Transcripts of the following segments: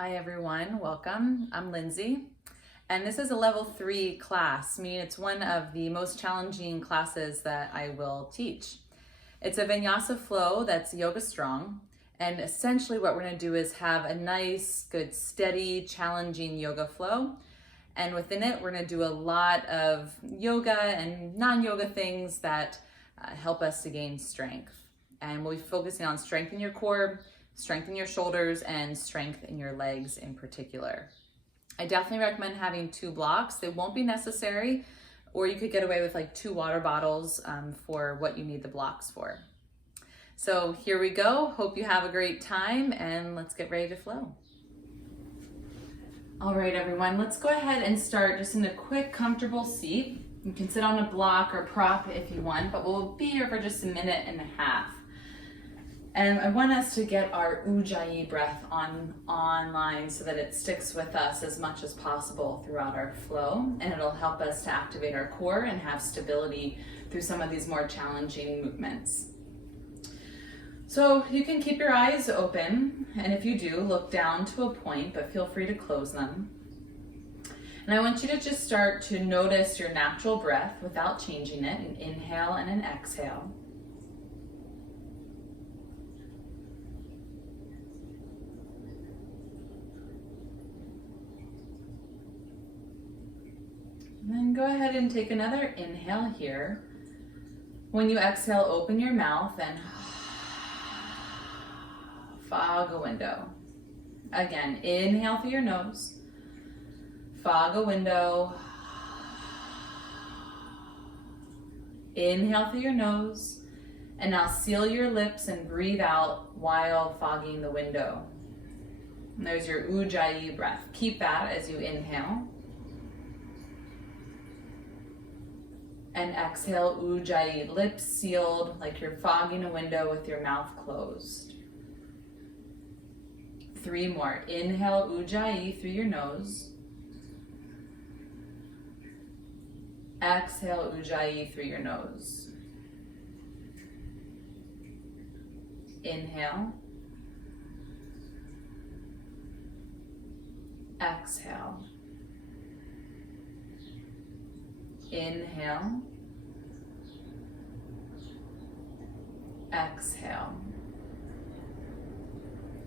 Hi everyone, welcome. I'm Lindsay, and this is a level 3 class, meaning it's one of the most challenging classes that I will teach. It's a vinyasa flow that's yoga strong, and essentially what we're going to do is have a nice, good, steady, challenging yoga flow. And within it, we're going to do a lot of yoga and non-yoga things that help us to gain strength. And we'll be focusing on strengthening your core, strengthen your shoulders, and strengthen your legs in particular. I definitely recommend having 2 blocks. They won't be necessary, or you could get away with like 2 water bottles for what you need the blocks for. So here we go. Hope you have a great time, and let's get ready to flow. All right, everyone, let's go ahead and start just in a quick, comfortable seat. You can sit on a block or prop if you want, but we'll be here for just a minute and a half. And I want us to get our Ujjayi breath online so that it sticks with us as much as possible throughout our flow, and it'll help us to activate our core and have stability through some of these more challenging movements. So you can keep your eyes open, and if you do, look down to a point, but feel free to close them. And I want you to just start to notice your natural breath without changing it, an inhale and an exhale. And then go ahead and take another inhale here. When you exhale, open your mouth and fog a window. Again, inhale through your nose, fog a window. Inhale through your nose, and now seal your lips and breathe out while fogging the window. And there's your Ujjayi breath. Keep that as you inhale. And exhale, Ujjayi, lips sealed like you're fogging a window with your mouth closed. 3 more. Inhale, Ujjayi through your nose. Exhale, Ujjayi through your nose. Inhale. Exhale. Inhale. Exhale.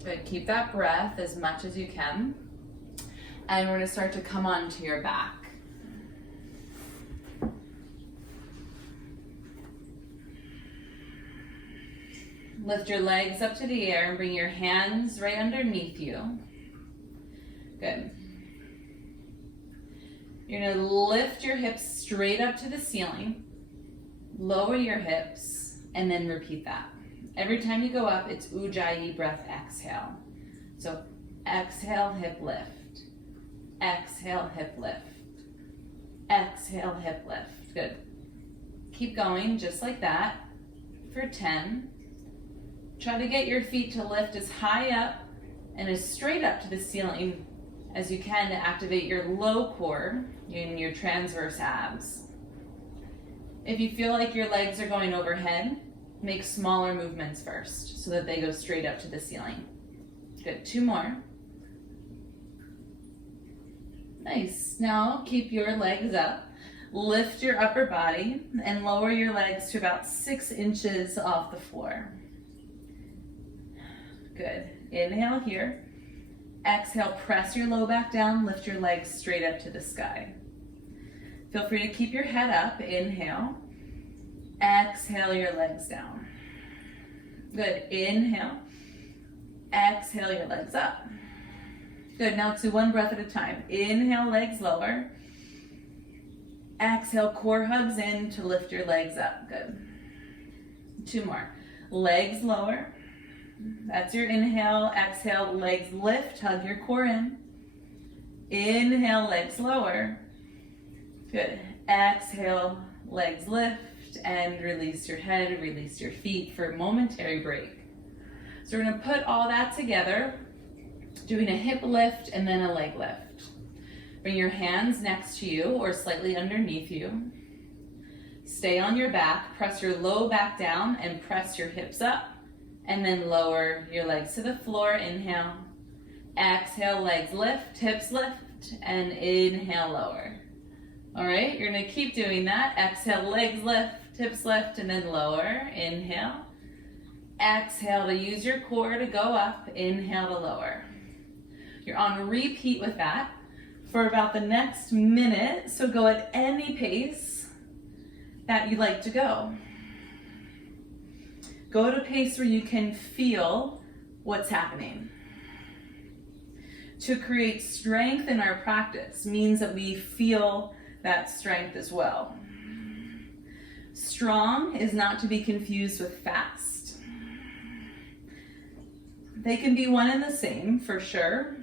Good. Keep that breath as much as you can. And we're going to start to come onto your back. Lift your legs up to the air and bring your hands right underneath you. Good. You're going to lift your hips straight up to the ceiling, lower your hips, and then repeat that. Every time you go up, it's Ujjayi breath, exhale. So exhale, hip lift. Exhale, hip lift. Exhale, hip lift. Good. Keep going just like that for 10. Try to get your feet to lift as high up and as straight up to the ceiling as you can to activate your low core and your transverse abs. If you feel like your legs are going overhead, make smaller movements first so that they go straight up to the ceiling. Good, 2 more. Nice. Now keep your legs up. Lift your upper body and lower your legs to about 6 inches off the floor. Good. Inhale here. Exhale, press your low back down, lift your legs straight up to the sky. Feel free to keep your head up. Inhale. Exhale your legs down. Good. Inhale. Exhale your legs up. Good. Now let's do 1 breath at a time. Inhale, legs lower. Exhale, core hugs in to lift your legs up. Good. 2 more. Legs lower. That's your inhale. Exhale, legs lift, hug your core in. Inhale, legs lower. Good. Exhale, legs lift, and release your head, release your feet for a momentary break. So we're going to put all that together, doing a hip lift and then a leg lift. Bring your hands next to you or slightly underneath you. Stay on your back, press your low back down and press your hips up. And then lower your legs to the floor. Inhale. Exhale, legs lift, hips lift, and inhale, lower. All right, you're gonna keep doing that. Exhale, legs lift, hips lift, and then lower. Inhale. Exhale to use your core to go up. Inhale to lower. You're on repeat with that for about the next minute, so go at any pace that you like to go. Go at a pace where you can feel what's happening. To create strength in our practice means that we feel that strength as well. Strong is not to be confused with fast. They can be one and the same for sure,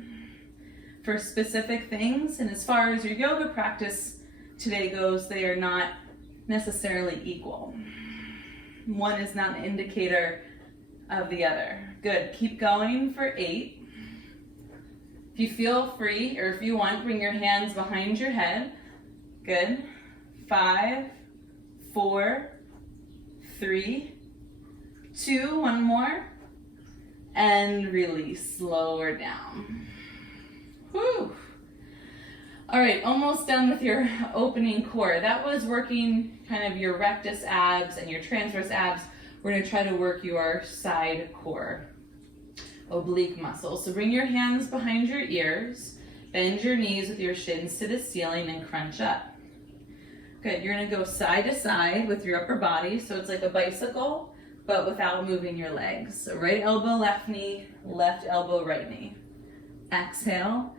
for specific things, and as far as your yoga practice today goes, they are not necessarily equal. One is not an indicator of the other. Good, keep going for 8. If you feel free, or if you want, bring your hands behind your head. Good. 5, 4, 3, 2, one more, and release, lower down. Whew. All right, almost done with your opening core. That was working kind of your rectus abs and your transverse abs. We're gonna try to work your side core, oblique muscles. So bring your hands behind your ears, bend your knees with your shins to the ceiling and crunch up. Good, you're gonna go side to side with your upper body, so it's like a bicycle, but without moving your legs. So right elbow, left knee, left elbow, right knee. Exhale,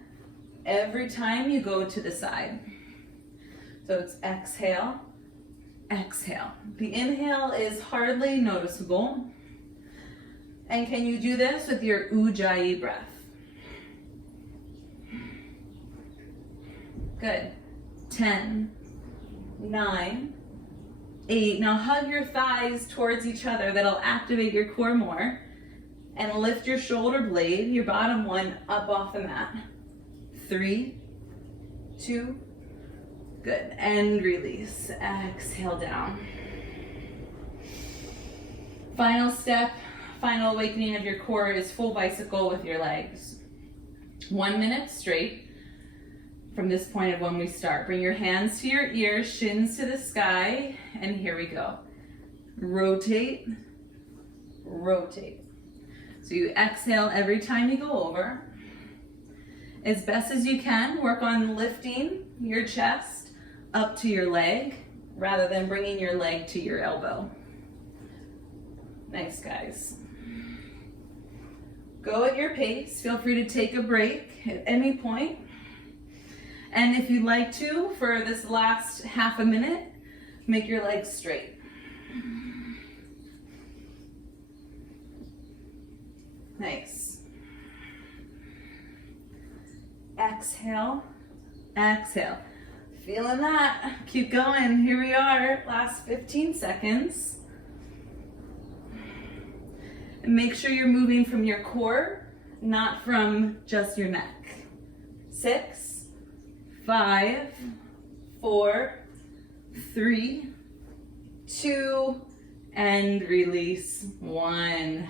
every time you go to the side. So it's exhale, exhale. The inhale is hardly noticeable. And can you do this with your Ujjayi breath? Good. 10, 9, 8. Now hug your thighs towards each other. That'll activate your core more. And lift your shoulder blade, your bottom one, up off the mat. 3, 2, good. And release. Exhale down. Final step, final awakening of your core is full bicycle with your legs. 1 minute straight from this point of when we start. Bring your hands to your ears, shins to the sky, and here we go. Rotate, rotate. So you exhale every time you go over. As best as you can, work on lifting your chest up to your leg rather than bringing your leg to your elbow. Nice, guys. Go at your pace. Feel free to take a break at any point. And if you'd like to, for this last half a minute, make your legs straight. Nice. Exhale, exhale. Feeling that? Keep going. Here we are. Last 15 seconds. And make sure you're moving from your core, not from just your neck. 6, 5, 4, 3, 2, and release. 1.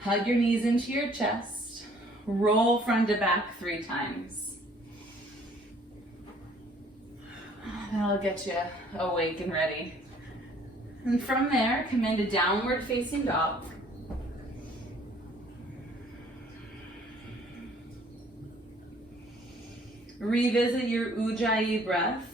Hug your knees into your chest. Roll front to back 3 times. That'll get you awake and ready. And from there, come into downward facing dog. Revisit your Ujjayi breath.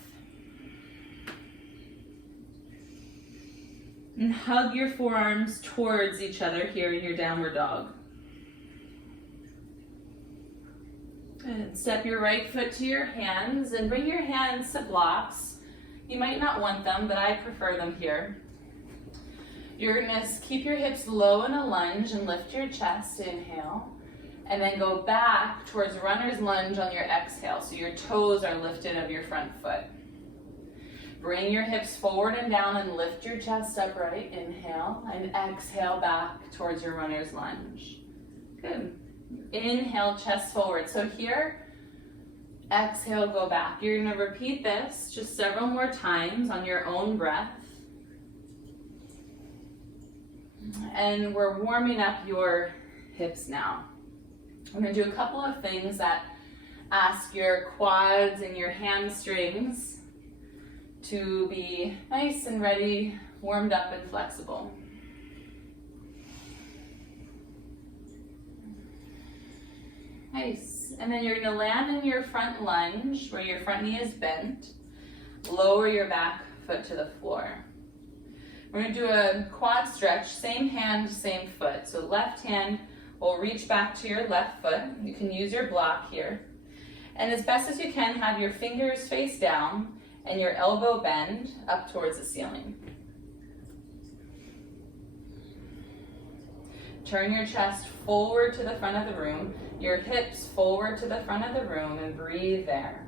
And hug your forearms towards each other here in your downward dog. And step your right foot to your hands and bring your hands to blocks. You might not want them, but I prefer them here. You're gonna keep your hips low in a lunge and lift your chest, inhale. And then go back towards runner's lunge on your exhale, so your toes are lifted of your front foot. Bring your hips forward and down and lift your chest upright, inhale, and exhale back towards your runner's lunge. Good. Inhale, chest forward. So here, exhale, go back. You're gonna repeat this just several more times on your own breath. And we're warming up your hips now. I'm going to do a couple of things that ask your quads and your hamstrings to be nice and ready, warmed up and flexible. Nice. And then you're going to land in your front lunge where your front knee is bent. Lower your back foot to the floor. We're going to do a quad stretch, same hand, same foot. So left hand will reach back to your left foot. You can use your block here. And as best as you can, have your fingers face down and your elbow bend up towards the ceiling. Turn your chest forward to the front of the room, your hips forward to the front of the room, and breathe there.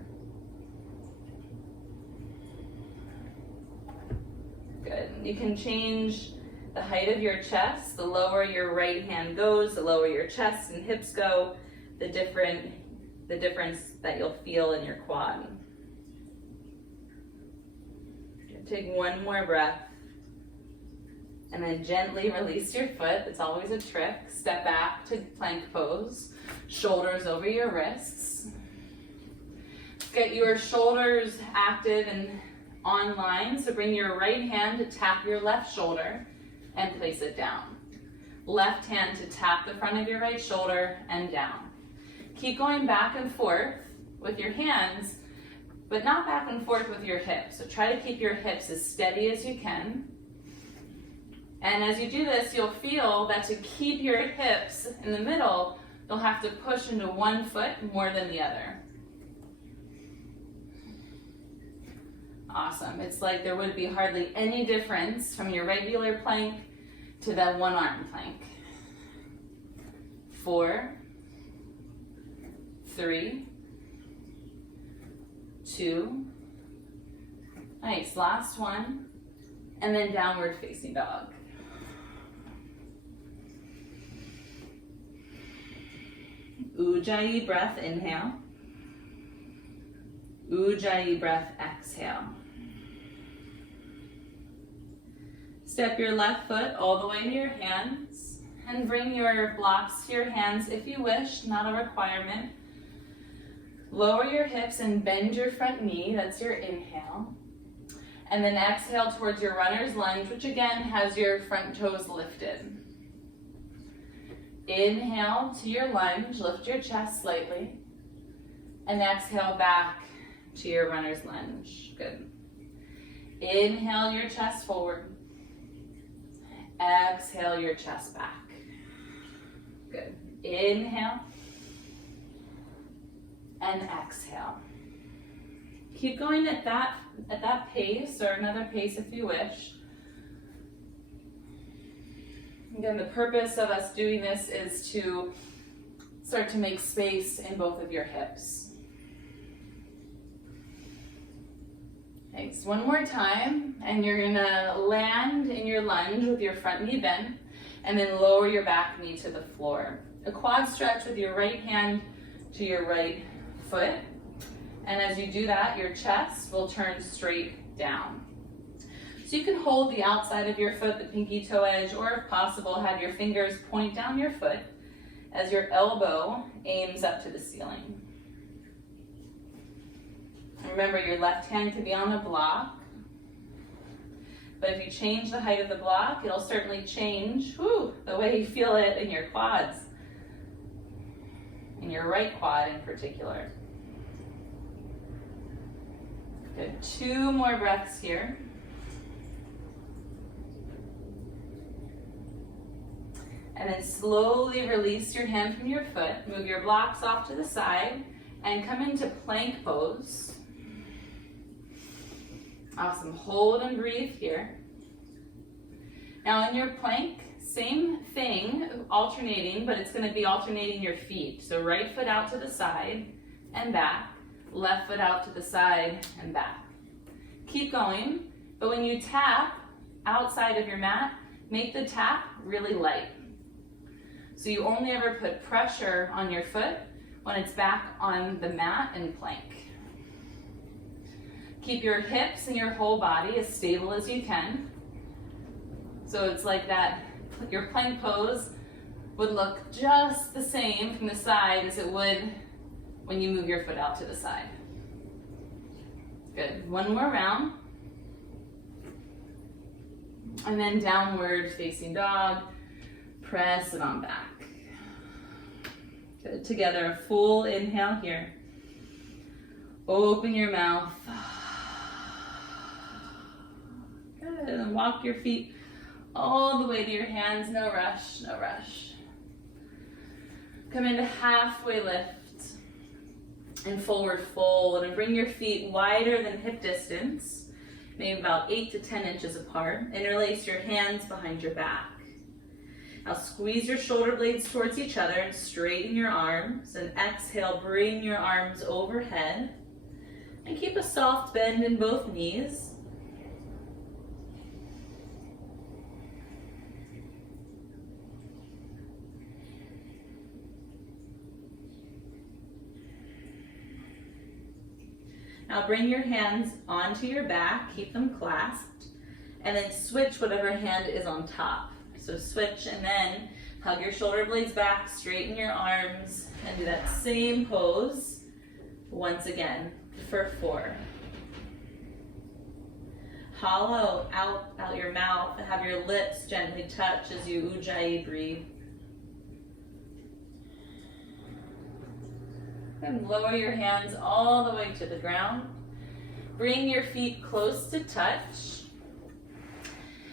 Good. You can change the height of your chest. The lower your right hand goes, the lower your chest and hips go, the difference that you'll feel in your quad. Take one more breath. And then gently release your foot. It's always a trick. Step back to plank pose. Shoulders over your wrists. Get your shoulders active and on line. So bring your right hand to tap your left shoulder and place it down. Left hand to tap the front of your right shoulder and down. Keep going back and forth with your hands, but not back and forth with your hips. So try to keep your hips as steady as you can. And as you do this, you'll feel that to keep your hips in the middle, you'll have to push into one foot more than the other. Awesome. It's like there would be hardly any difference from your regular plank to that one arm plank. 4, 3, 2, nice, last one, and then downward facing dog. Ujjayi breath, inhale. Ujjayi breath, exhale. Step your left foot all the way to your hands and bring your blocks to your hands if you wish, not a requirement. Lower your hips and bend your front knee, that's your inhale. And then exhale towards your runner's lunge, which again has your front toes lifted. Inhale to your lunge, lift your chest slightly. And exhale back to your runner's lunge. Good. Inhale your chest forward. Exhale your chest back. Good. Inhale. And exhale. Keep going at that pace, or another pace if you wish. Again, the purpose of us doing this is to start to make space in both of your hips. Thanks. One more time, and you're gonna land in your lunge with your front knee bent, and then lower your back knee to the floor. A quad stretch with your right hand to your right foot. And as you do that, your chest will turn straight down. So you can hold the outside of your foot, the pinky toe edge, or if possible, have your fingers point down your foot as your elbow aims up to the ceiling. Remember, your left hand can be on a block, but if you change the height of the block, it'll certainly change the way you feel it in your quads, in your right quad in particular. Good. 2 more breaths here. And then slowly release your hand from your foot. Move your blocks off to the side and come into plank pose. Awesome. Hold and breathe here. Now in your plank, same thing, alternating, but it's going to be alternating your feet. So right foot out to the side and back. Left foot out to the side and back. Keep going, but when you tap outside of your mat, make the tap really light. So you only ever put pressure on your foot when it's back on the mat in plank. Keep your hips and your whole body as stable as you can. So it's like that, your plank pose would look just the same from the side as it would when you move your foot out to the side. Good. One more round. And then downward facing dog. Press it on back. Good. Together, a full inhale here. Open your mouth. Good. And walk your feet all the way to your hands. No rush, no rush. Come into halfway lift and forward fold, and bring your feet wider than hip distance, maybe about 8 to 10 inches apart. Interlace your hands behind your back. Now squeeze your shoulder blades towards each other and straighten your arms, and exhale, bring your arms overhead and keep a soft bend in both knees. Now bring your hands onto your back, keep them clasped, and then switch whatever hand is on top. So switch and then hug your shoulder blades back, straighten your arms, and do that same pose once again for 4. Hollow out your mouth and have your lips gently touch as you Ujjayi breathe. And lower your hands all the way to the ground. Bring your feet close to touch.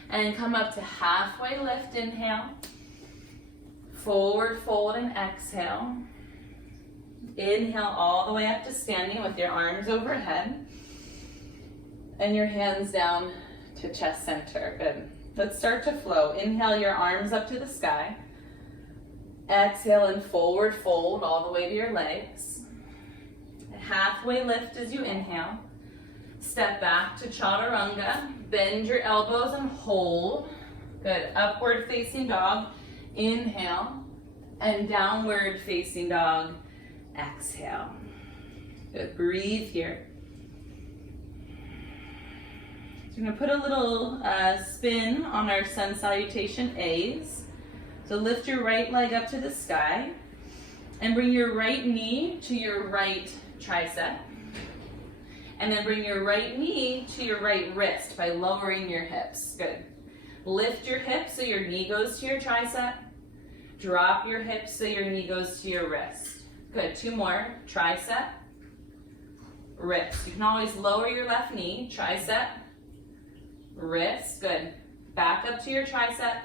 And come up to halfway lift, inhale. Forward fold and exhale. Inhale all the way up to standing with your arms overhead. And your hands down to chest center. Good. Let's start to flow. Inhale your arms up to the sky. Exhale and forward fold all the way to your legs. Halfway lift as you inhale. Step back to chaturanga. Bend your elbows and hold. Good. Upward facing dog. Inhale. And downward facing dog. Exhale. Good. Breathe here. So we're going to put a little spin on our sun salutation A's. So lift your right leg up to the sky and bring your right knee to your right tricep. And then bring your right knee to your right wrist by lowering your hips. Good. Lift your hips so your knee goes to your tricep. Drop your hips so your knee goes to your wrist. Good. 2 more. Tricep, wrist. You can always lower your left knee. Tricep, wrist. Good. Back up to your tricep.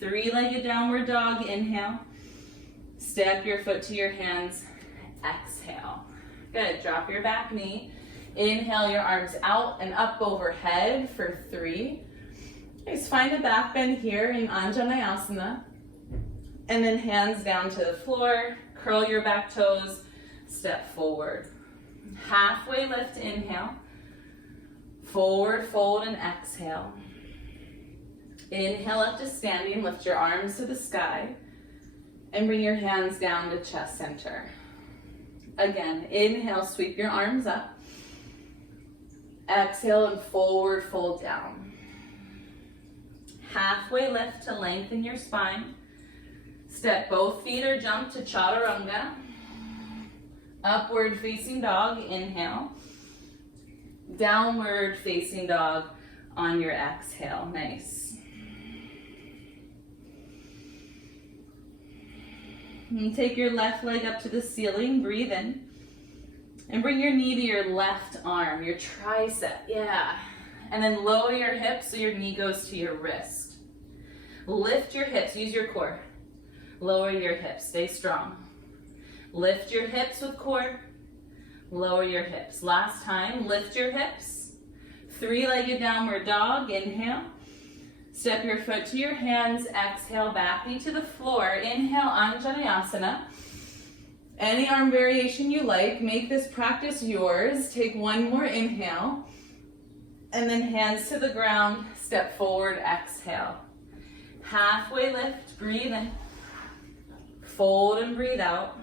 3-legged downward dog. Inhale. Step your foot to your hands. Exhale. Good. Drop your back knee. Inhale your arms out and up overhead for 3. Just find a back bend here in Anjaneyasana. And then hands down to the floor. Curl your back toes. Step forward. Halfway lift. Inhale. Forward fold and exhale. Inhale up to standing. Lift your arms to the sky. And bring your hands down to chest center. Again, inhale, sweep your arms up. Exhale and forward fold down. Halfway lift to lengthen your spine. Step both feet or jump to chaturanga. Upward facing dog, inhale. Downward facing dog on your exhale. Nice. And take your left leg up to the ceiling, breathe in. And bring your knee to your left arm, your tricep, yeah. And then lower your hips so your knee goes to your wrist. Lift your hips, use your core. Lower your hips, stay strong. Lift your hips with core. Lower your hips. Last time, lift your hips. 3-legged downward dog, inhale. Step your foot to your hands, exhale, back knee to the floor. Inhale, Anjaneyasana. Any arm variation you like, make this practice yours. Take 1 more inhale. And then hands to the ground, step forward, exhale. Halfway lift, breathe in. Fold and breathe out.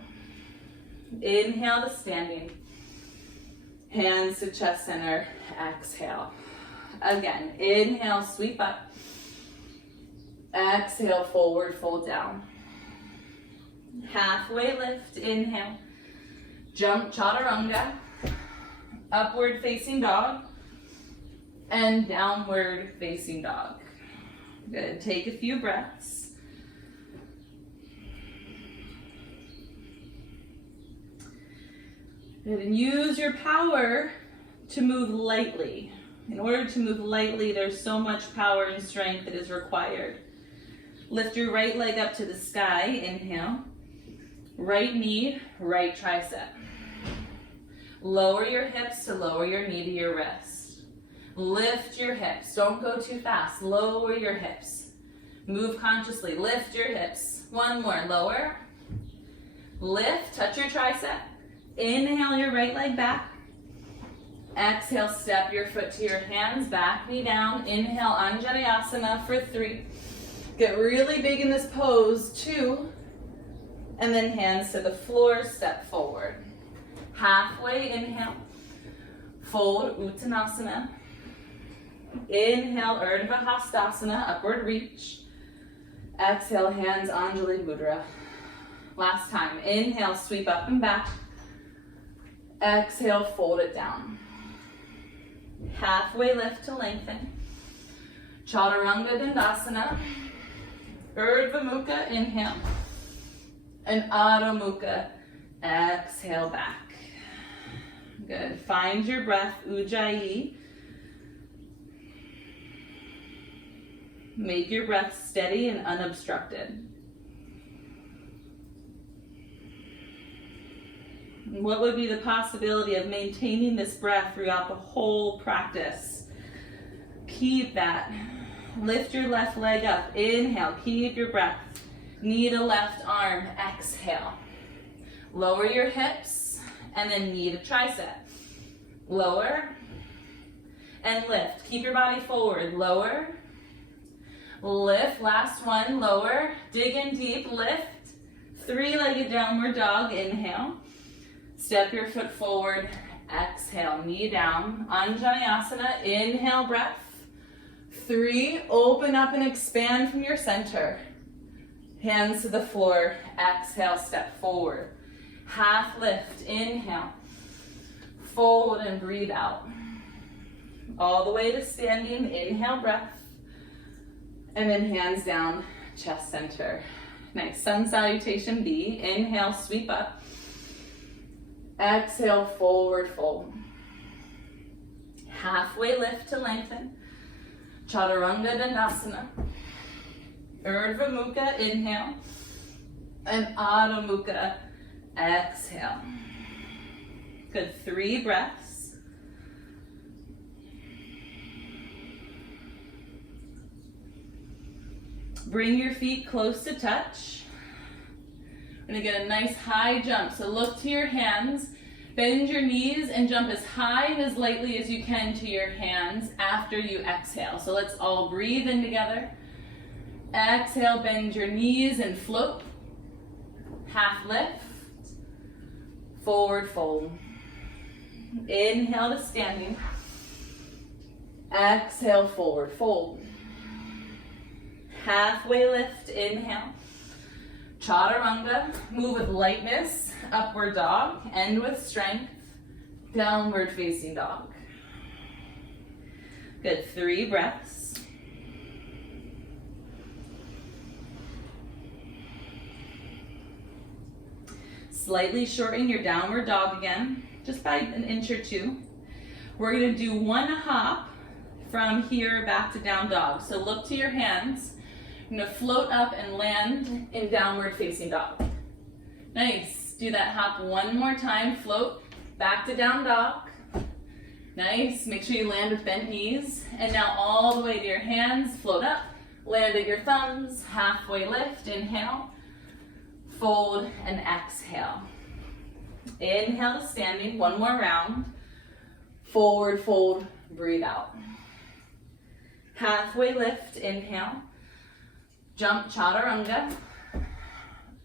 Inhale to standing. Hands to chest center, exhale. Again, inhale, sweep up. Exhale, forward, fold down. Halfway lift, inhale. Jump chaturanga, upward facing dog, and downward facing dog. Good, take a few breaths. Good, and use your power to move lightly. In order to move lightly, there's so much power and strength that is required. Lift your right leg up to the sky, inhale. Right knee, right tricep. Lower your hips to lower your knee to your wrist. Lift your hips, don't go too fast. Lower your hips. Move consciously, lift your hips. One more, lower. Lift, touch your tricep. Inhale your right leg back. Exhale, step your foot to your hands, back knee down. Inhale, Ujjayi for 3. Get really big in this pose, 2. And then hands to the floor, step forward. Halfway, inhale. Fold, Uttanasana. Inhale, Urdhva Hastasana, upward reach. Exhale, hands, Anjali Mudra. Last time, inhale, sweep up and back. Exhale, fold it down. Halfway lift to lengthen. Chaturanga Dandasana. Urdhva Mukha, inhale. And Adho Mukha, exhale back. Good, find your breath, Ujjayi. Make your breath steady and unobstructed. What would be the possibility of maintaining this breath throughout the whole practice? Keep that. Lift your left leg up. Inhale, keep your breath. Knee to left arm, exhale. Lower your hips and then knee to tricep. Lower and lift. Keep your body forward. Lower, lift. Last one, lower. Dig in deep, lift. 3-legged downward dog, inhale. Step your foot forward, exhale, knee down. Anjaneyasana, inhale, breath. 3, open up and expand from your center. Hands to the floor, exhale, step forward. Half lift, inhale. Fold and breathe out. All the way to standing, inhale, breath. And then hands down, chest center. Nice, sun salutation B. Inhale, sweep up. Exhale, forward fold. Halfway lift to lengthen. Chaturanga Dandasana. Urdhva Mukha, inhale. And Adho Mukha, exhale. Good, 3 breaths. Bring your feet close to touch. We're gonna get a nice high jump. So look to your hands, bend your knees and jump as high and as lightly as you can to your hands after you exhale. So let's all breathe in together. Exhale, bend your knees and float. Half lift, forward fold. Inhale to standing. Exhale, forward fold. Halfway lift, inhale. Chaturanga, move with lightness, upward dog, end with strength, downward facing dog. Good, 3 breaths. Slightly shorten your downward dog again, just by an inch or 2. We're gonna do 1 hop from here back to down dog. So look to your hands. I'm gonna float up and land in downward facing dog. Nice, do that hop 1 more time, float, back to down dog. Nice, make sure you land with bent knees. And now all the way to your hands, float up, land at your thumbs, halfway lift, inhale, fold and exhale. Inhale to standing, 1 more round. Forward fold, breathe out. Halfway lift, inhale. Jump chaturanga,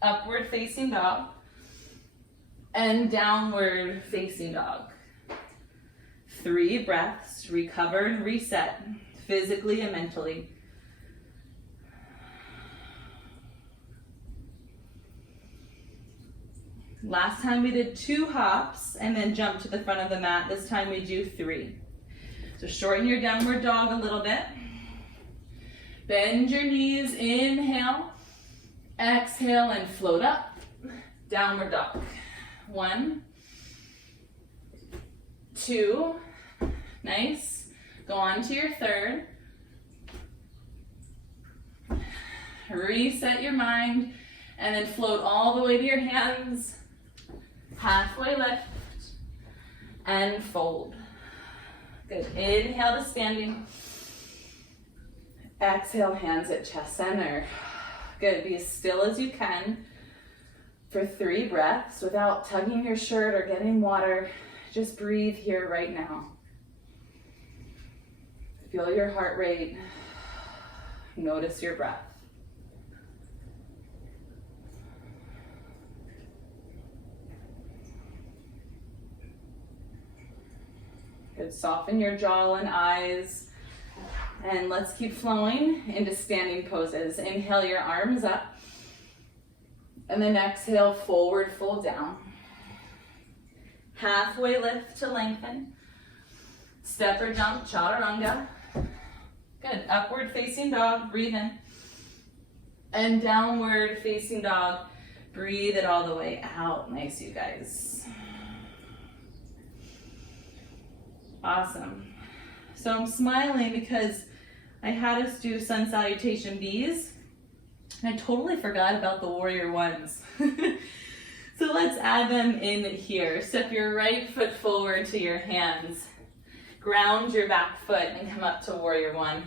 upward facing dog, and downward facing dog. 3 breaths, recover and reset, physically and mentally. Last time we did 2 hops and then jump to the front of the mat. This time we do 3. So shorten your downward dog a little bit. Bend your knees, inhale. Exhale and float up. Downward dog. 1, 2. Nice. Go on to your 3rd. Reset your mind and then float all the way to your hands. Halfway lift and fold. Good. Inhale to standing. Exhale, hands at chest center. Good. Be as still as you can for 3 breaths without tugging your shirt or getting water. Just breathe here right now. Feel your heart rate. Notice your breath. Good. Soften your jaw and eyes. And let's keep flowing into standing poses. Inhale your arms up. And then exhale, forward fold down. Halfway lift to lengthen. Step or jump, chaturanga. Good. Upward facing dog, breathe in. And downward facing dog, breathe it all the way out. Nice, you guys. Awesome. So I'm smiling because I had us do sun salutation Bs, and I totally forgot about the warrior ones. So let's add them in here. Step your right foot forward to your hands. Ground your back foot and come up to warrior 1.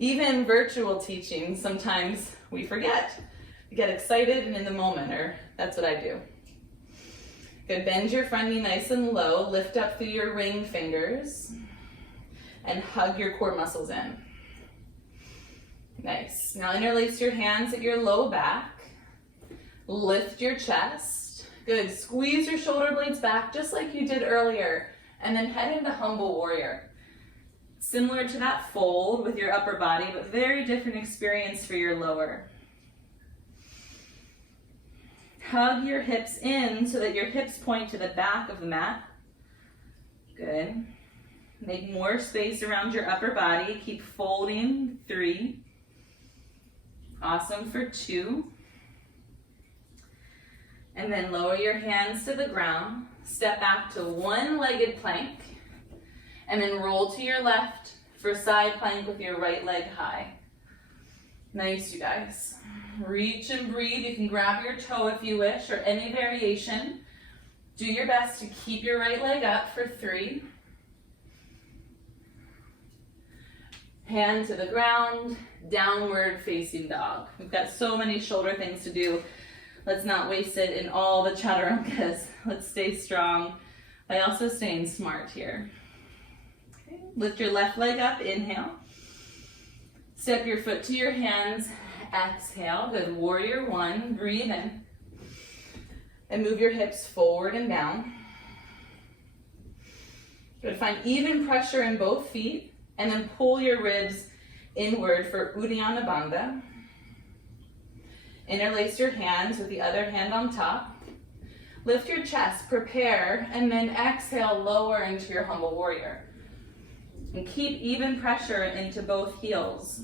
Even virtual teaching, sometimes we forget. We get excited and in the moment, or that's what I do. Good. Bend your front knee nice and low. Lift up through your ring fingers and hug your core muscles in. Nice. Now interlace your hands at your low back. Lift your chest. Good. Squeeze your shoulder blades back just like you did earlier. And then head into humble warrior. Similar to that fold with your upper body, but very different experience for your lower. Hug your hips in so that your hips point to the back of the mat. Good. Make more space around your upper body. Keep folding. 3. Awesome for 2. And then lower your hands to the ground. Step back to one-legged plank. And then roll to your left for side plank with your right leg high. Nice, you guys. Reach and breathe. You can grab your toe if you wish, or any variation. Do your best to keep your right leg up for 3. Hand to the ground, downward facing dog. We've got so many shoulder things to do. Let's not waste it in all the chaturangas. Let's stay strong by also staying smart here. Okay. Lift your left leg up, inhale. Step your foot to your hands, exhale. Good. Warrior 1, breathe in. And move your hips forward and down. Good. Find even pressure in both feet. And then pull your ribs inward for Uddiyana Bandha. Interlace your hands with the other hand on top. Lift your chest, prepare, and then exhale, lower into your humble warrior. And keep even pressure into both heels.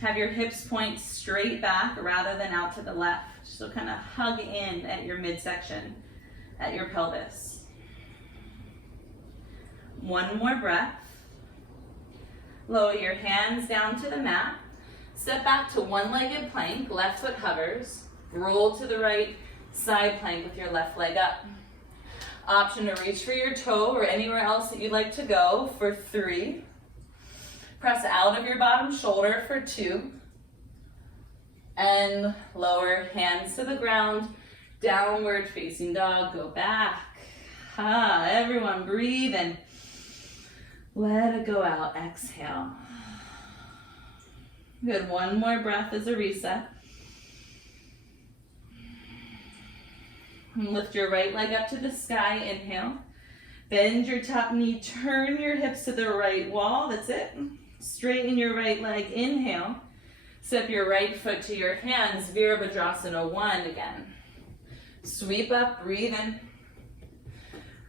Have your hips point straight back rather than out to the left. So kind of hug in at your midsection, at your pelvis. One more breath. Lower your hands down to the mat. Step back to one-legged plank. Left foot hovers. Roll to the right, side plank with your left leg up. Option to reach for your toe or anywhere else that you'd like to go for 3. Press out of your bottom shoulder for 2. And lower, hands to the ground. Downward facing dog. Go back. Everyone breathe in. Let it go out. Exhale. Good. One more breath as a reset. And lift your right leg up to the sky. Inhale. Bend your top knee. Turn your hips to the right wall. That's it. Straighten your right leg. Inhale. Step your right foot to your hands, Virabhadrasana 1 again. Sweep up, breathe in.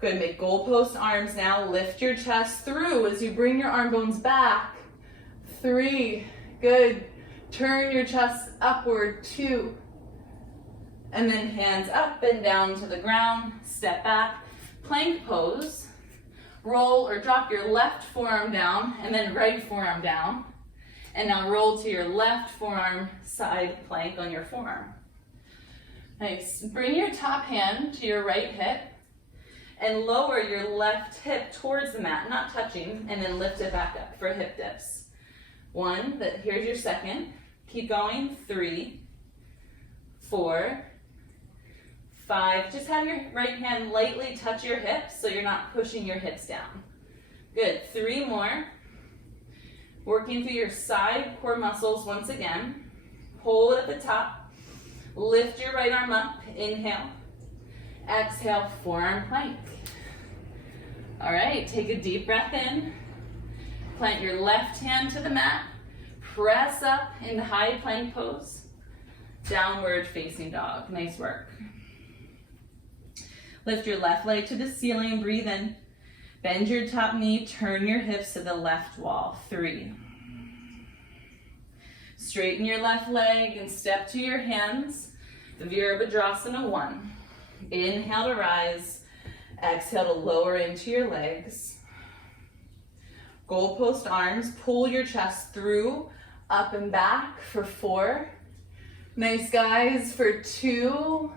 Good, make goalpost arms now. Lift your chest through as you bring your arm bones back. 3, good. Turn your chest upward, 2. And then hands up and down to the ground. Step back, plank pose. Roll or drop your left forearm down and then right forearm down. And now roll to your left forearm, side plank on your forearm. Nice. Bring your top hand to your right hip and lower your left hip towards the mat, not touching, and then lift it back up for hip dips. 1, here's your second. Keep going. 3, 4, 5. Just have your right hand lightly touch your hips so you're not pushing your hips down. Good. 3 more. Working through your side core muscles once again. Hold at the top. Lift your right arm up. Inhale. Exhale, forearm plank. All right, take a deep breath in. Plant your left hand to the mat. Press up in high plank pose. Downward facing dog. Nice work. Lift your left leg to the ceiling. Breathe in. Bend your top knee. Turn your hips to the left wall. 3. Straighten your left leg and step to your hands. The Virabhadrasana 1. Inhale to rise. Exhale to lower into your legs. Goalpost arms. Pull your chest through, up and back for 4. Nice, guys, for 2.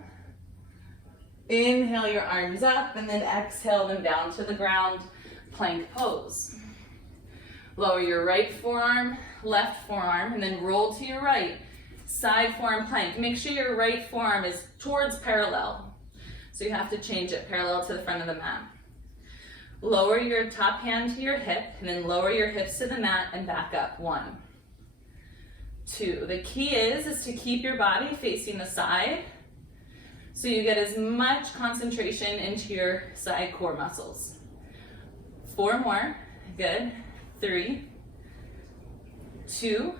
Inhale your arms up and then exhale them down to the ground. Plank pose. Lower your right forearm, left forearm, and then roll to your right. Side forearm plank. Make sure your right forearm is towards parallel. So you have to change it parallel to the front of the mat. Lower your top hand to your hip and then lower your hips to the mat and back up. 1, 2. The key is to keep your body facing the side so you get as much concentration into your side core muscles. 4 more. Good. 3, 2,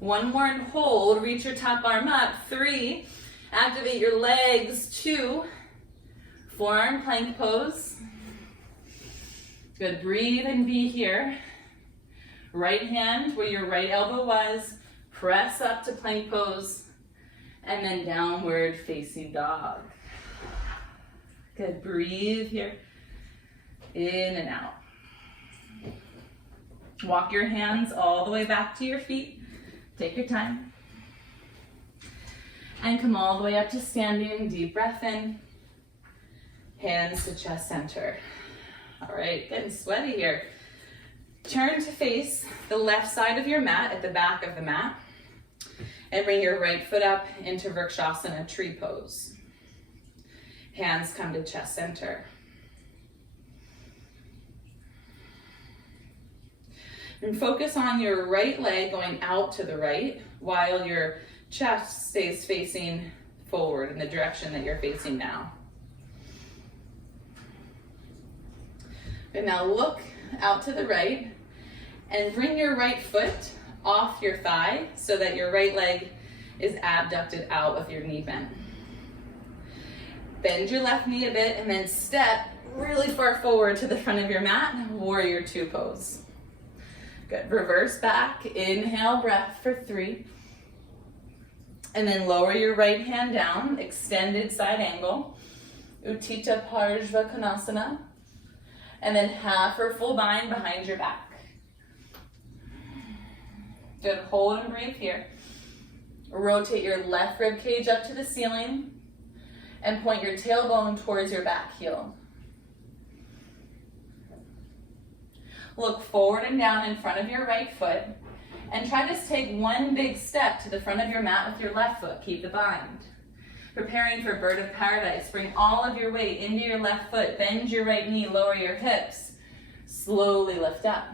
1 more and hold. Reach your top arm up. 3, activate your legs. 2, forearm plank pose. Good, breathe and be here. Right hand where your right elbow was. Press up to plank pose. And then downward facing dog. Good, breathe here. In and out. Walk your hands all the way back to your feet. Take your time. And come all the way up to standing. Deep breath in. Hands to chest center. All right, getting sweaty here. Turn to face the left side of your mat at the back of the mat. And bring your right foot up into Vrikshasana, tree pose. Hands come to chest center. And focus on your right leg going out to the right while your chest stays facing forward in the direction that you're facing now. And now look out to the right and bring your right foot off your thigh so that your right leg is abducted out with your knee bent. Bend your left knee a bit and then step really far forward to the front of your mat, warrior 2 pose. Good, reverse back, inhale, breath for 3. And then lower your right hand down, extended side angle, Utthita Parshva Konasana. And then half or full bind behind your back. Good, hold and breathe here. Rotate your left rib cage up to the ceiling and point your tailbone towards your back heel. Look forward and down in front of your right foot and try to take 1 big step to the front of your mat with your left foot. Keep the bind. Preparing for bird of paradise. Bring all of your weight into your left foot. Bend your right knee, lower your hips. Slowly lift up.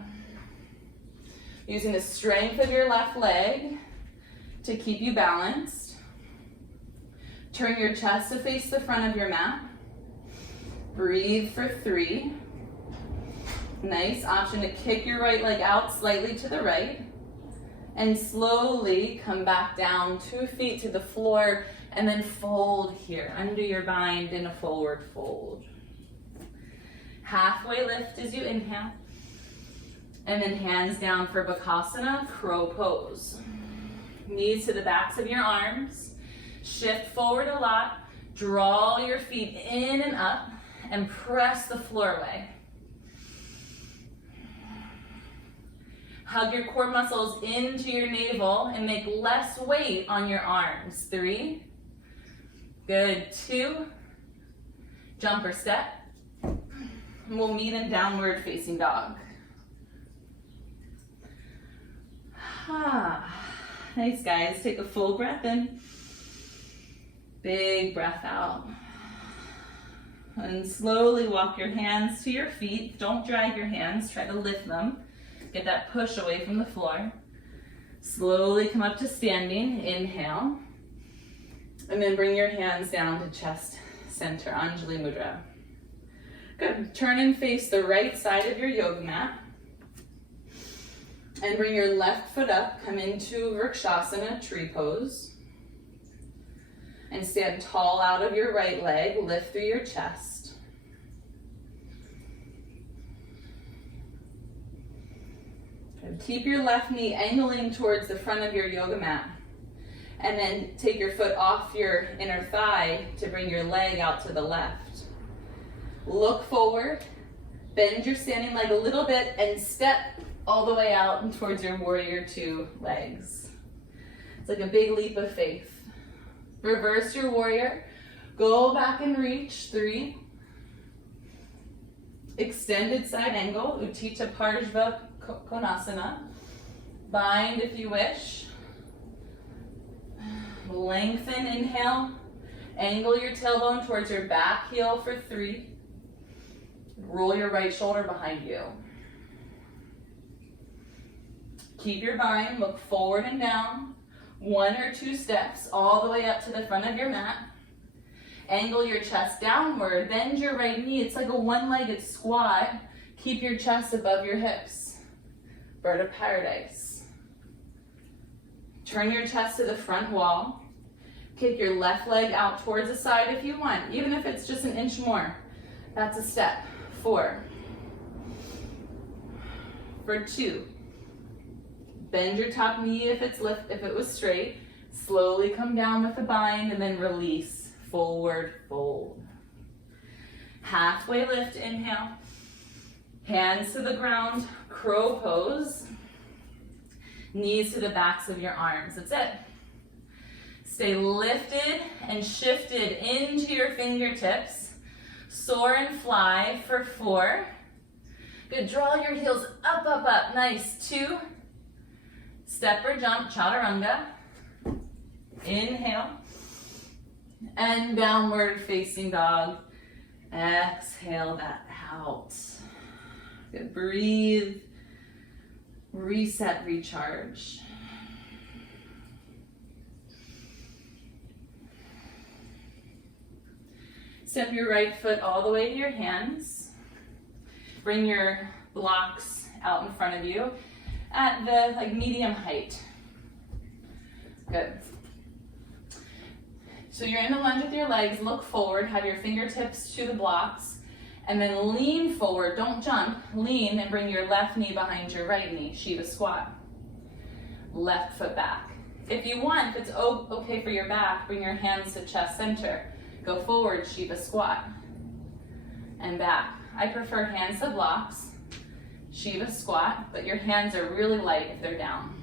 Using the strength of your left leg to keep you balanced. Turn your chest to face the front of your mat. Breathe for 3. Nice option to kick your right leg out slightly to the right And slowly come back down, 2 feet to the floor, and then fold here, under your bind in a forward fold. Halfway lift as you inhale. And then hands down for Bakasana, crow pose. Knees to the backs of your arms. Shift forward a lot. Draw your feet in and up and press the floor away. Hug your core muscles into your navel and make less weight on your arms. 3. Good. 2. Jump or step. And we'll meet in downward facing dog. Nice, guys. Take a full breath in. Big breath out. And slowly walk your hands to your feet. Don't drag your hands. Try to lift them. Get that push away from the floor. Slowly come up to standing. Inhale. And then bring your hands down to chest center, Anjali Mudra. Good. Turn and face the right side of your yoga mat. And bring your left foot up. Come into Vrikshasana, tree pose. And stand tall out of your right leg. Lift through your chest. Keep your left knee angling towards the front of your yoga mat. And then take your foot off your inner thigh to bring your leg out to the left. Look forward. Bend your standing leg a little bit and step all the way out and towards your warrior 2 legs. It's like a big leap of faith. Reverse your warrior. Go back and reach. 3. Extended side angle, Utthita Parshva Konasana. Bind if you wish. Lengthen, inhale. Angle your tailbone towards your back heel for 3. Roll your right shoulder behind you. Keep your bind, look forward and down. 1 or 2 steps all the way up to the front of your mat. Angle your chest downward, bend your right knee. It's like a one-legged squat. Keep your chest above your hips. Bird of paradise. Turn your chest to the front wall. Kick your left leg out towards the side if you want, even if it's just an inch more. That's a step. 4. For 2. Bend your top knee if it was straight. Slowly come down with a bind and then release. Forward fold. Halfway lift, inhale. Hands to the ground, crow pose. Knees to the backs of your arms. That's it. Stay lifted and shifted into your fingertips. Soar and fly for 4. Good. Draw your heels up, up, up. Nice. 2. Step or jump, chaturanga. Inhale. And downward facing dog. Exhale that out. Good. Breathe. Reset, recharge. Step your right foot all the way to your hands. Bring your blocks out in front of you at the medium height. Good. So you're in the lunge with your legs. Look forward. Have your fingertips to the blocks. And then lean forward. Don't jump. Lean and bring your left knee behind your right knee. Shiva squat. Left foot back. If you want, if it's okay for your back, bring your hands to chest center. Go forward, Shiva squat. And back. I prefer hands to blocks. Shiva squat, but your hands are really light if they're down.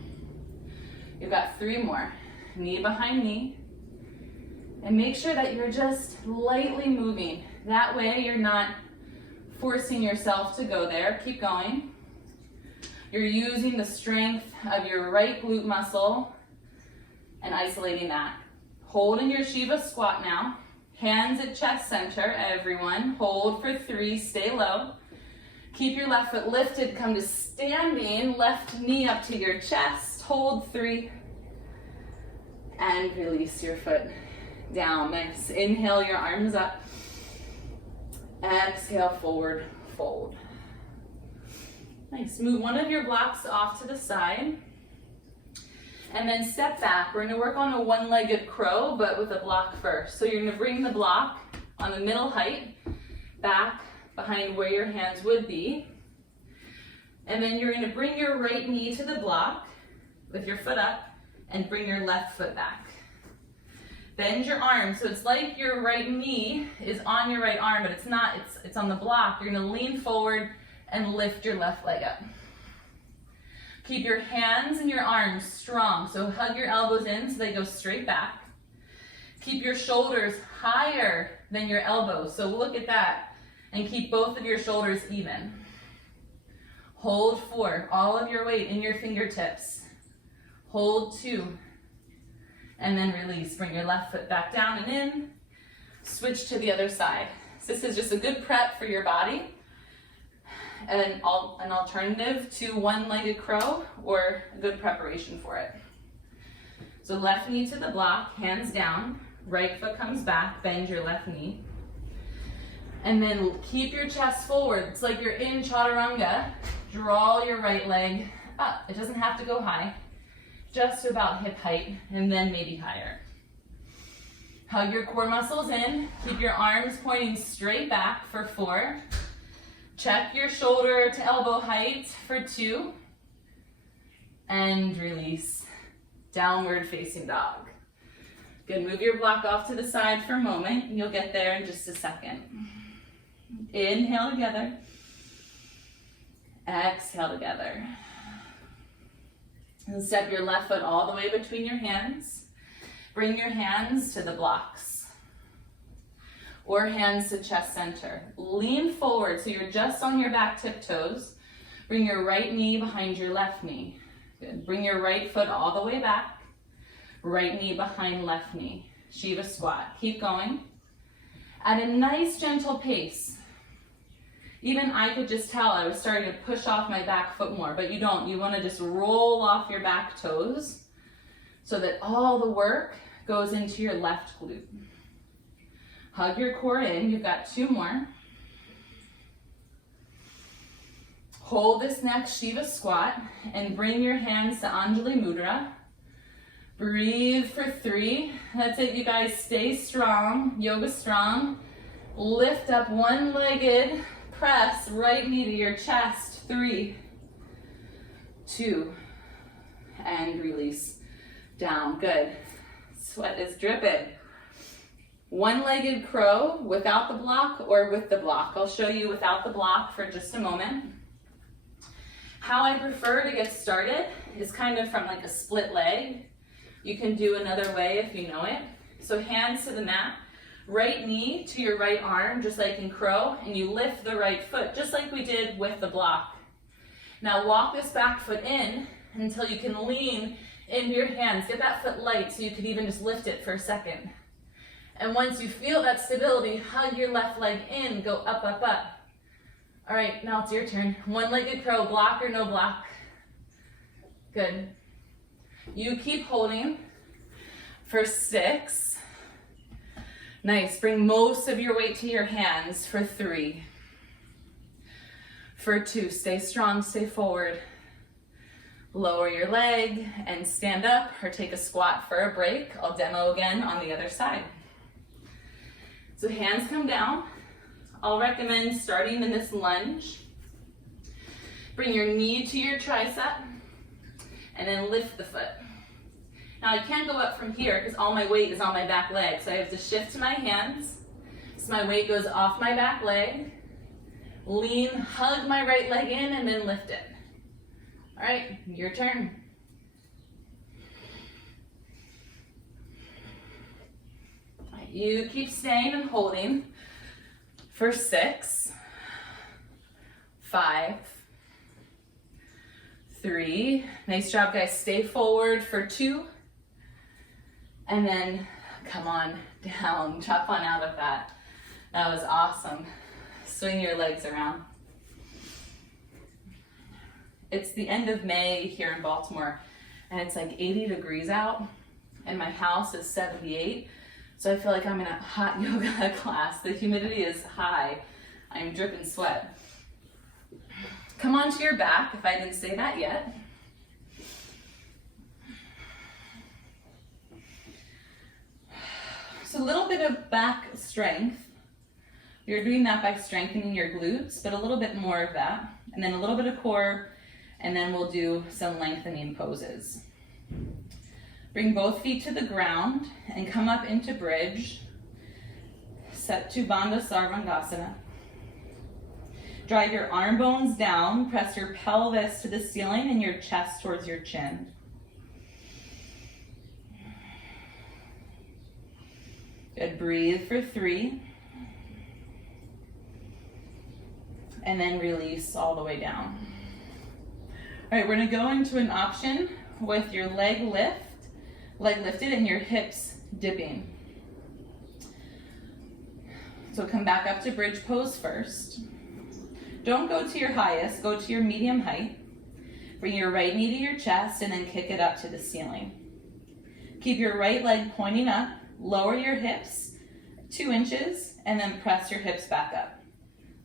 You've got 3 more. Knee behind knee. And make sure that you're just lightly moving. That way you're not forcing yourself to go there. Keep going. You're using the strength of your right glute muscle and isolating that. Hold in your Shiva squat now. Hands at chest center, everyone. Hold for 3, stay low. Keep your left foot lifted, come to standing, left knee up to your chest. Hold 3. And release your foot down. Nice. Inhale your arms up. Exhale, forward fold. Nice. Move one of your blocks off to the side. And then step back. We're gonna work on a one-legged crow, but with a block first. So you're gonna bring the block on the middle height, back behind where your hands would be. And then you're gonna bring your right knee to the block with your foot up and bring your left foot back. Bend your arm, so it's like your right knee is on your right arm, but it's not, it's on the block. You're gonna lean forward and lift your left leg up. Keep your hands and your arms strong, so hug your elbows in so they go straight back. Keep your shoulders higher than your elbows, so look at that, and keep both of your shoulders even. Hold 4, all of your weight in your fingertips. Hold 2, and then release. Bring your left foot back down and in. Switch to the other side. So this is just a good prep for your body. And an alternative to one-legged crow, or a good preparation for it. So left knee to the block, hands down, right foot comes back, bend your left knee. And then keep your chest forward. It's like you're in chaturanga. Draw your right leg up. It doesn't have to go high, just about hip height, and then maybe higher. Hug your core muscles in. Keep your arms pointing straight back for 4. Check your shoulder to elbow height for 2. And release. Downward facing dog. Good, move your block off to the side for a moment. You'll get there in just a second. Inhale together. Exhale together. And step your left foot all the way between your hands. Bring your hands to the blocks. Or hands to chest center. Lean forward so you're just on your back tiptoes. Bring your right knee behind your left knee. Good. Bring your right foot all the way back. Right knee behind left knee. Shiva squat. Keep going. At a nice gentle pace. Even I could just tell I was starting to push off my back foot more, but you don't. You want to just roll off your back toes so that all the work goes into your left glute. Hug your core in. You've got 2 more. Hold this next Shiva squat and bring your hands to Anjali Mudra. Breathe for 3. That's it, you guys. Stay strong. Yoga strong. Lift up one-legged. Press right knee to your chest. 3, 2, and release. Down. Good. Sweat is dripping. One-legged crow without the block or with the block. I'll show you without the block for just a moment. How I prefer to get started is kind of from like a split leg. You can do another way if you know it. So hands to the mat, right knee to your right arm, just like in crow, and you lift the right foot, just like we did with the block. Now walk this back foot in until you can lean into your hands. Get that foot light so you could even just lift it for a second. And once you feel that stability, hug your left leg in, go up, up, up. All right, now it's your turn. One-legged crow, block or no block. Good. You keep holding for 6. Nice, bring most of your weight to your hands for 3. For 2, stay strong, stay forward. Lower your leg and stand up or take a squat for a break. I'll demo again on the other side. So hands come down. I'll recommend starting in this lunge. Bring your knee to your tricep and then lift the foot. Now I can't go up from here because all my weight is on my back leg. So I have to shift to my hands. So my weight goes off my back leg. Lean, hug my right leg in and then lift it. All right, your turn. You keep staying and holding for 6, 5, 3. Nice job, guys. Stay forward for 2. And then come on down. Chop on out of that. That was awesome. Swing your legs around. It's the end of May here in Baltimore, and it's like 80 degrees out, and my house is 78. So I feel like I'm in a hot yoga class. The humidity is high. I'm dripping sweat. Come onto your back if I didn't say that yet. So a little bit of back strength. You're doing that by strengthening your glutes, but a little bit more of that. And then a little bit of core, and then we'll do some lengthening poses. Bring both feet to the ground and come up into bridge. Setu Bandha Sarvangasana. Drive your arm bones down, press your pelvis to the ceiling and your chest towards your chin. Good, breathe for 3. And then release all the way down. All right, we're gonna go into an option with your leg lifted and your hips dipping. So come back up to bridge pose first. Don't go to your highest, go to your medium height. Bring your right knee to your chest and then kick it up to the ceiling. Keep your right leg pointing up, lower your hips 2 inches, and then press your hips back up.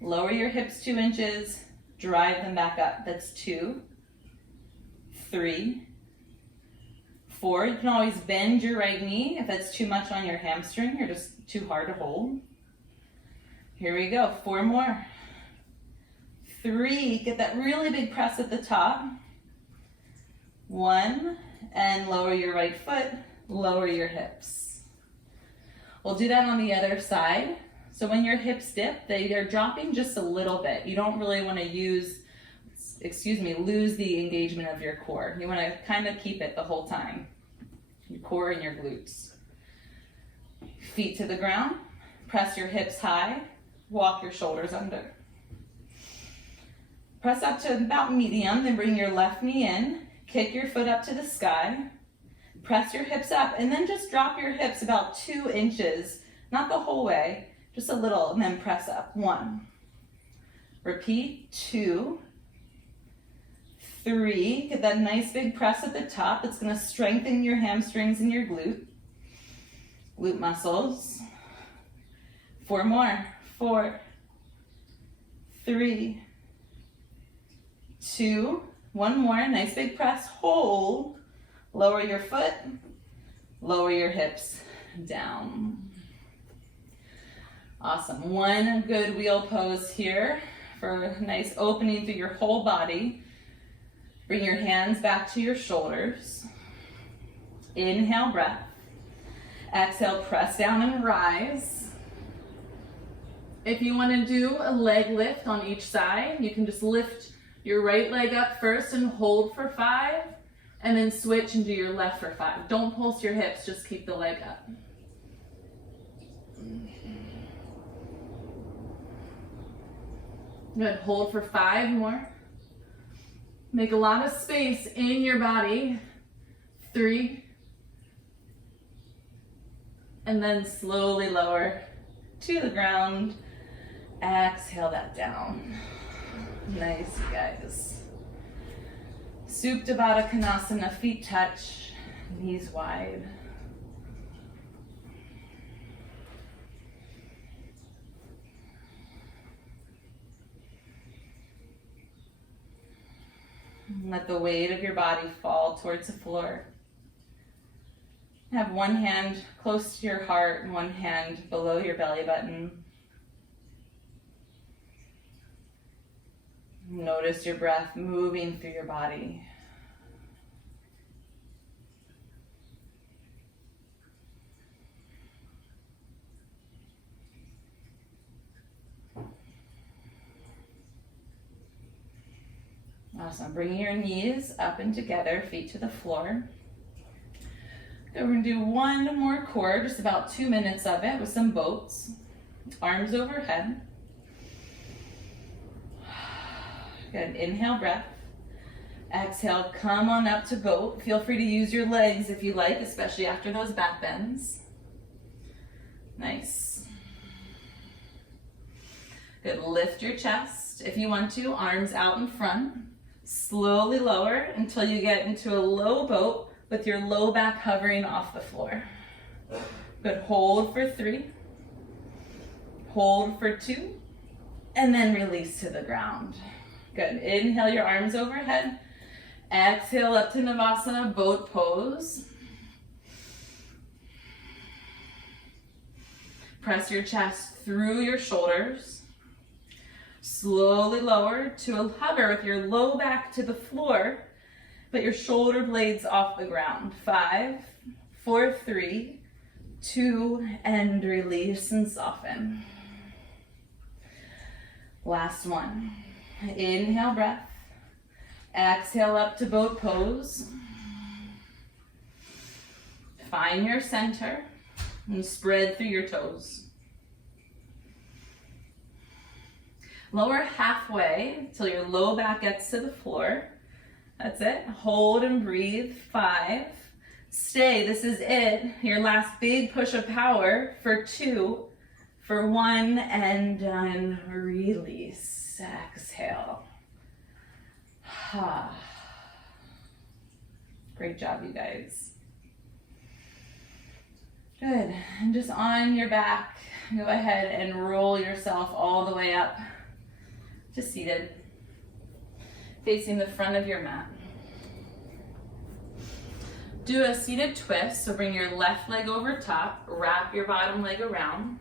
Lower your hips 2 inches, drive them back up. That's 2, 3, 4. You can always bend your right knee if that's too much on your hamstring or just too hard to hold. Here we go, 4 more. 3, get that really big press at the top. 1, and lower your right foot, lower your hips. We'll do that on the other side. So when your hips dip, they're dropping just a little bit. You don't really want to lose the engagement of your core. You want to kind of keep it the whole time. Your core and your glutes. Feet to the ground, press your hips high, walk your shoulders under. Press up to about medium, then bring your left knee in, kick your foot up to the sky, press your hips up, and then just drop your hips about 2 inches, not the whole way, just a little, and then press up. 1. Repeat. 2, 3, get that nice big press at the top. It's gonna strengthen your hamstrings and your glute muscles. 4 more. 4, 3, 2, 1 more, nice big press, hold, lower your foot, lower your hips down. Awesome, 1 good wheel pose here for a nice opening through your whole body. Bring your hands back to your shoulders. Inhale, breath. Exhale, press down and rise. If you want to do a leg lift on each side, you can just lift your right leg up first and hold for 5, and then switch and do your left for 5. Don't pulse your hips, just keep the leg up. Good, hold for 5 more. Make a lot of space in your body. 3. And then slowly lower to the ground. Exhale that down. Nice, guys. Supta Baddha Konasana, feet touch, knees wide. Let the weight of your body fall towards the floor. Have one hand close to your heart and one hand below your belly button. Notice your breath moving through your body. Awesome. Bringing your knees up and together, feet to the floor. Then we're going to do 1 more core, just about 2 minutes of it with some boats. Arms overhead. Good. Inhale, breath. Exhale, come on up to boat. Feel free to use your legs if you like, especially after those back bends. Nice. Good. Lift your chest. If you want to, arms out in front. Slowly lower until you get into a low boat with your low back hovering off the floor. Good. Hold for 3. Hold for 2. And then release to the ground. Good. Inhale your arms overhead. Exhale up to Navasana, boat pose. Press your chest through your shoulders. Slowly lower to a hover with your low back to the floor, but your shoulder blades off the ground. 5, 4, 3, 2, and release and soften. Last one. Inhale, breath. Exhale up to boat pose. Find your center and spread through your toes. Lower halfway till your low back gets to the floor. That's it. Hold and breathe. 5. Stay. This is it. Your last big push of power for 2, for 1, and done. Release. Exhale. Great job, you guys. Good. And just on your back, go ahead and roll yourself all the way up to seated, facing the front of your mat. Do a seated twist, so bring your left leg over top, wrap your bottom leg around,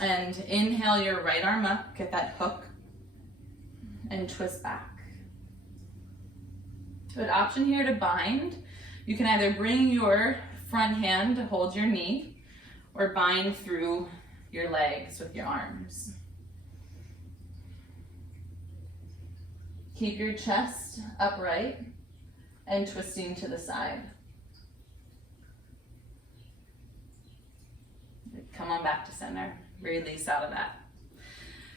and inhale your right arm up, get that hook, and twist back. Good option here to bind. You can either bring your front hand to hold your knee or bind through your legs with your arms. Keep your chest upright and twisting to the side. Come on back to center. Release out of that.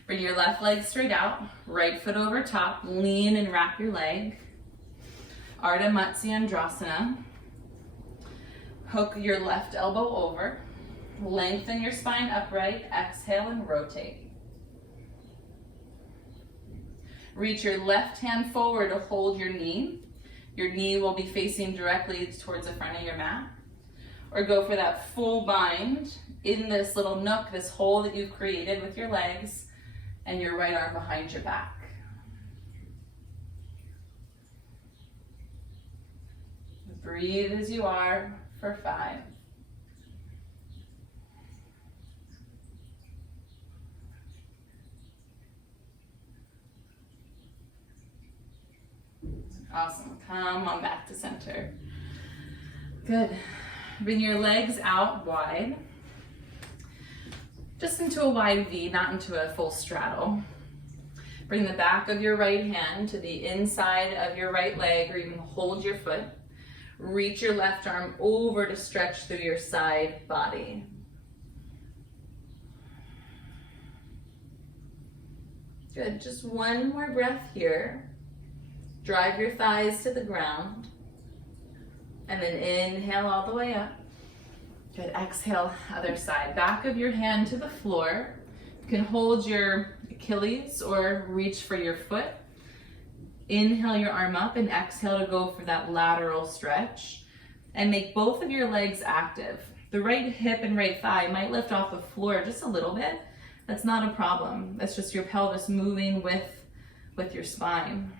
Bring your left leg straight out, right foot over top, lean and wrap your leg. Ardha Matsyendrasana. Hook your left elbow over. Lengthen your spine upright. Exhale and rotate. Reach your left hand forward to hold your knee. Your knee will be facing directly towards the front of your mat. Or go for that full bind in this little nook, this hole that you've created with your legs and your right arm behind your back. Breathe as you are for 5. Awesome. Come on back to center. Good. Bring your legs out wide. Just into a wide V, not into a full straddle. Bring the back of your right hand to the inside of your right leg, or you can hold your foot. Reach your left arm over to stretch through your side body. Good. Just one more breath here. Drive your thighs to the ground. And then inhale all the way up. Good. Exhale, other side. Back of your hand to the floor. You can hold your Achilles or reach for your foot. Inhale your arm up and exhale to go for that lateral stretch. And make both of your legs active. The right hip and right thigh might lift off the floor just a little bit. That's not a problem. That's just your pelvis moving with your spine.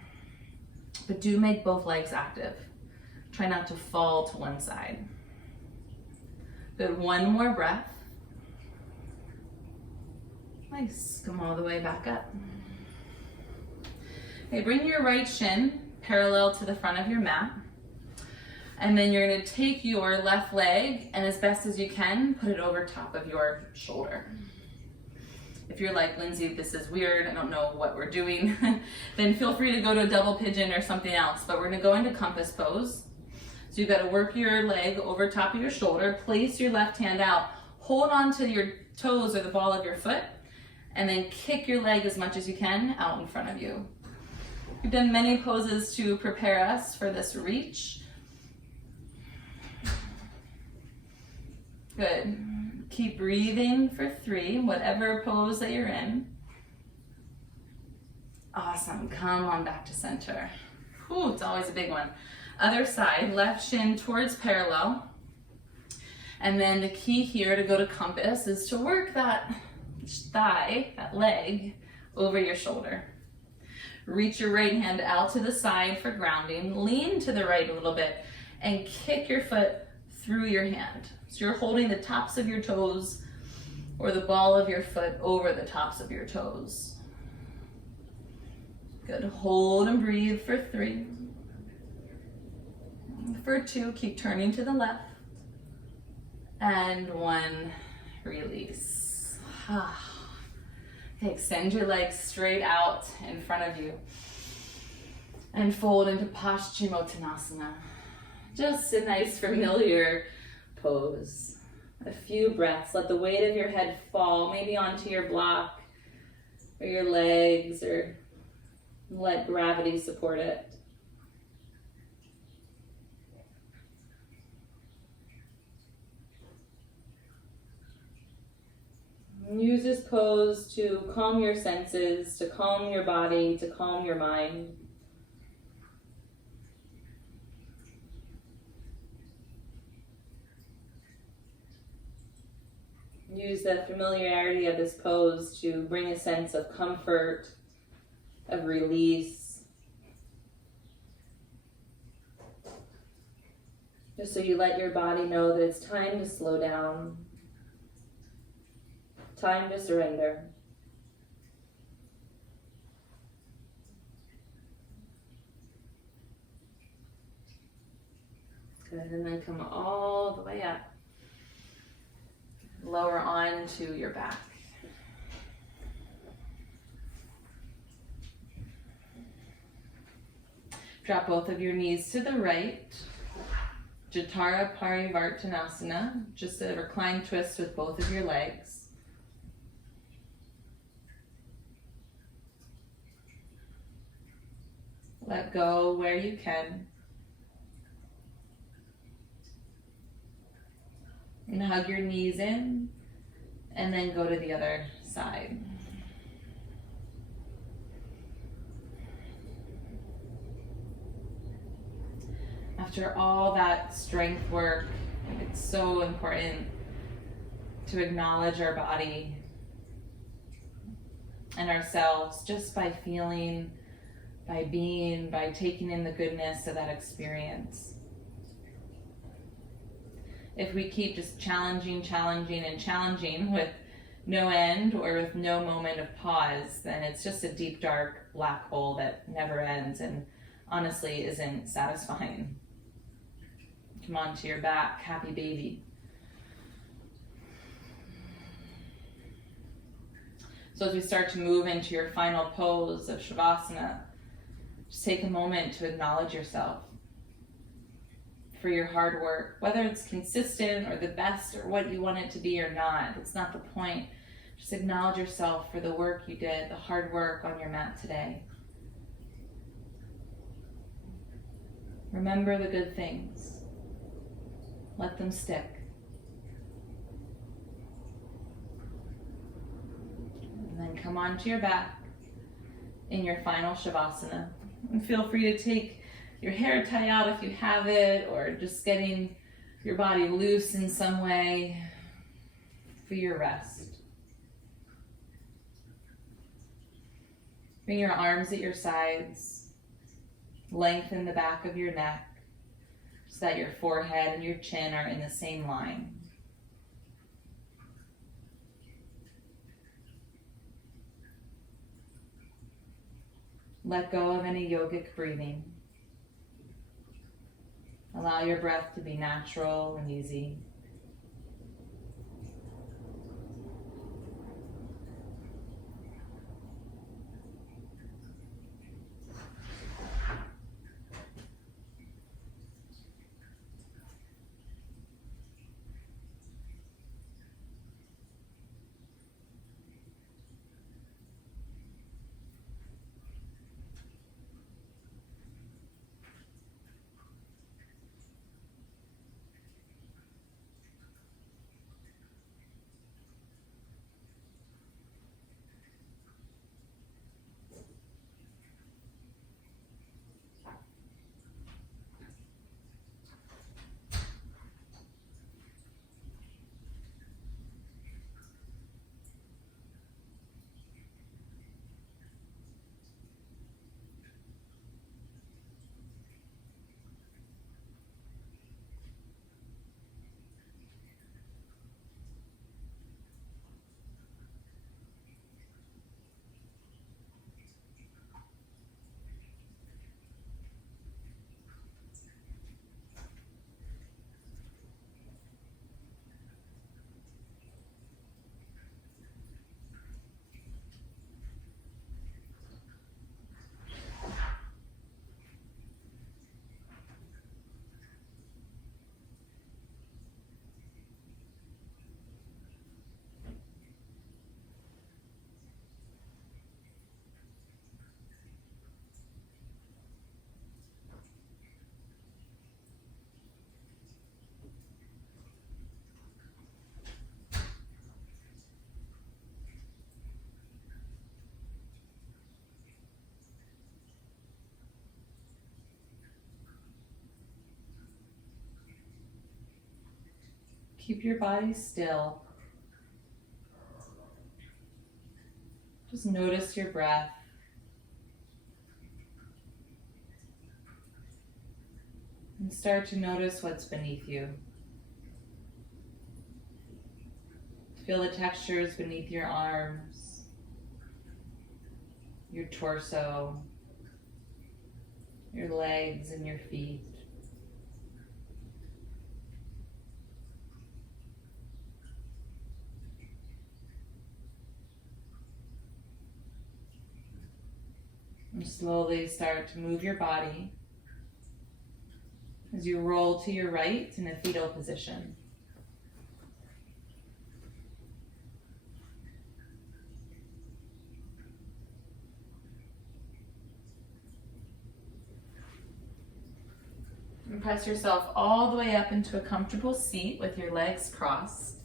But do make both legs active. Try not to fall to one side. Good, one more breath. Nice, come all the way back up. Okay, bring your right shin parallel to the front of your mat. And then you're gonna take your left leg and as best as you can, put it over top of your shoulder. If you're like, Lindsay, this is weird, I don't know what we're doing, then feel free to go to a double pigeon or something else. But we're gonna go into compass pose. So you've gotta work your leg over top of your shoulder, place your left hand out, hold on to your toes or the ball of your foot, and then kick your leg as much as you can out in front of you. We've done many poses to prepare us for this reach. Good. Keep breathing for 3, whatever pose that you're in. Awesome. Come on back to center. Whew, it's always a big one. Other side, left shin towards parallel. And then the key here to go to compass is to work that thigh, that leg, over your shoulder. Reach your right hand out to the side for grounding. Lean to the right a little bit and kick your foot through your hand. So you're holding the tops of your toes or the ball of your foot over the tops of your toes. Good. Hold and breathe for 3. For 2, keep turning to the left. And 1, release. Okay, extend your legs straight out in front of you. And fold into Paschimottanasana. Just a nice familiar pose. A few breaths. Let the weight of your head fall, maybe onto your block or your legs, or let gravity support it. Use this pose to calm your senses, to calm your body, to calm your mind. Use the familiarity of this pose to bring a sense of comfort, of release. Just so you let your body know that it's time to slow down, time to surrender. Good, and then come all the way up. Lower onto your back. Drop both of your knees to the right. Jatara Parivartanasana, just a reclined twist with both of your legs. Let go where you can. And hug your knees in, and then go to the other side. After all that strength work, it's so important to acknowledge our body and ourselves just by feeling, by being, by taking in the goodness of that experience. If we keep just challenging with no end or with no moment of pause, then it's just a deep, dark black hole that never ends and honestly isn't satisfying. Come on to your back, happy baby. So as we start to move into your final pose of Shavasana, just take a moment to acknowledge yourself for your hard work, whether it's consistent or the best or what you want it to be or not. It's not the point. Just acknowledge yourself for the work you did, the hard work on your mat today. Remember the good things. Let them stick. And then come onto your back in your final Shavasana. And feel free to take your hair tie out if you have it, or just getting your body loose in some way for your rest. Bring your arms at your sides. Lengthen the back of your neck so that your forehead and your chin are in the same line. Let go of any yogic breathing. Allow your breath to be natural and easy. Keep your body still. Just notice your breath. And start to notice what's beneath you. Feel the textures beneath your arms, your torso, your legs and your feet. And slowly start to move your body as you roll to your right in a fetal position. And press yourself all the way up into a comfortable seat with your legs crossed.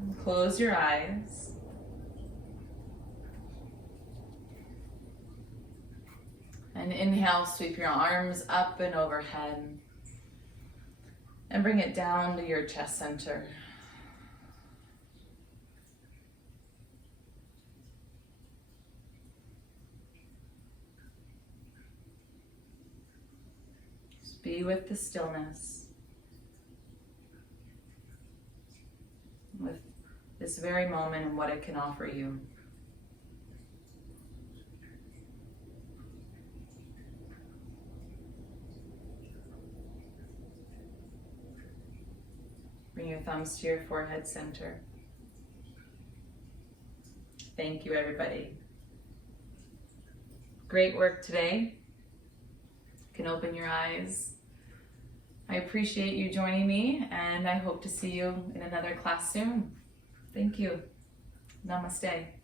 And close your eyes. And inhale, sweep your arms up and overhead. And bring it down to your chest center. Just be with the stillness. With this very moment and what it can offer you. Bring your thumbs to your forehead center. Thank you, everybody. Great work today. You can open your eyes. I appreciate you joining me, and I hope to see you in another class soon. Thank you. Namaste.